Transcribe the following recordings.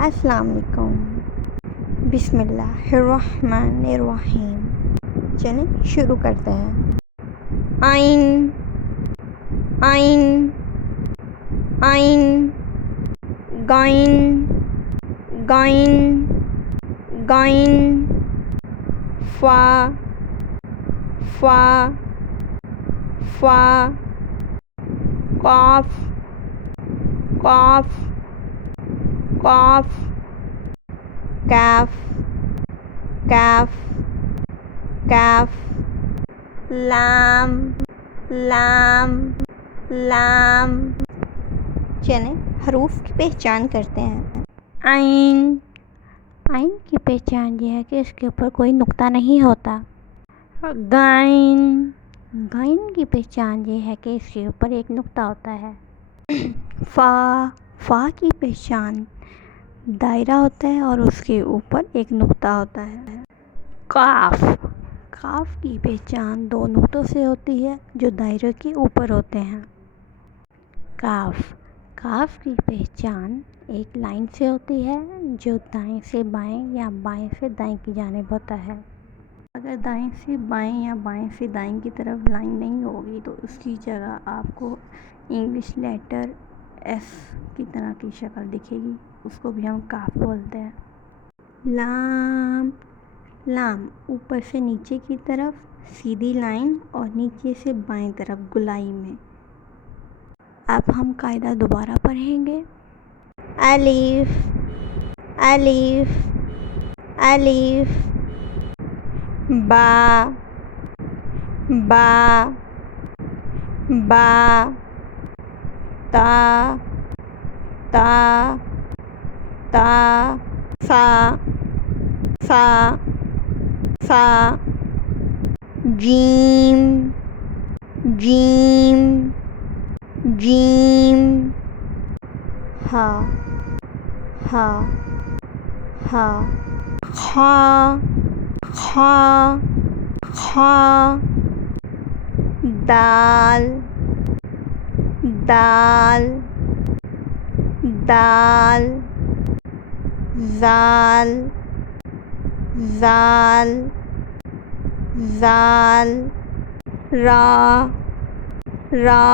अस्सलाम वालेकुम। बिस्मिल्लाहिर्रहमानिर्रहीम। चलें शुरू करते हैं। आइन आइन आइन, गाइन गाइन गाइन, फा फा फा, काफ काफ काफ, काफ काफ काफ, लाम लाम लाम। चलें हरूफ की पहचान करते हैं। आइन आइन की पहचान यह है कि इसके ऊपर कोई नुक्ता नहीं होता। गाइन गाइन की पहचान ये है कि इसके ऊपर एक नुक्ता होता है। फ़ा की पहचान दायरा होता है और उसके ऊपर एक नुक्ता होता है। काफ काफ की पहचान दो नुक्तों से होती है जो दायरे के ऊपर होते हैं। काफ काफ की पहचान एक लाइन से होती है जो दाएं से बाएं या बाएं से दाएं की जानिब होता है। अगर दाएं से बाएं या बाएं से दाएं की तरफ लाइन नहीं होगी तो उसकी जगह आपको इंग्लिश लेटर एस की तरह की शक्ल दिखेगी, उसको भी हम काफ बोलते हैं। लाम लाम ऊपर से नीचे की तरफ सीधी लाइन और नीचे से बाएं तरफ गुलाई में। अब हम कायदा दोबारा पढ़ेंगे। अलीफ अलीफ अलीफ, बा बा बा, ता ता ता, सा सा सा, जीम जीम जीम, हा हा हा, खा खा खा, दाल दाल दाल, ज़ाल ज़ाल ज़ाल, रा रा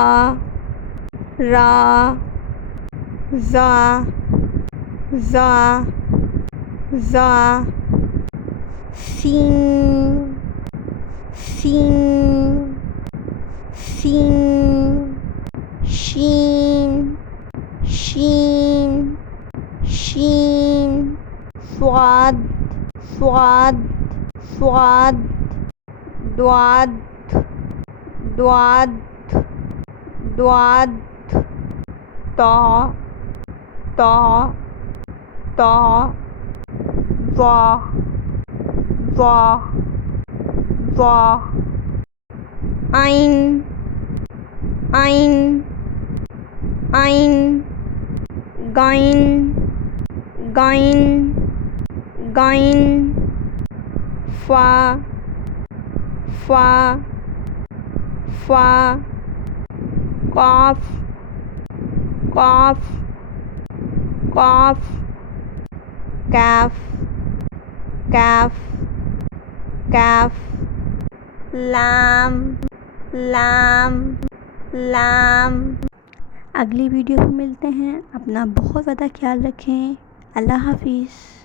रा, ज़ा ज़ा ज़ा, सीन सीन सीन, शीन शीन शीन, सुआद सुआद सुआद, द्वाद द्वाद द्वाद, ता ता ता, वाह वाह वाह, आइन आइन आइन, गाइन गाइन गाइन, फा फा फा, काफ काफ काफ, काफ काफ काफ, लाम लाम लाम। अगली वीडियो में मिलते हैं। अपना बहुत ज़्यादा ख्याल रखें। अल्लाह हाफिज़।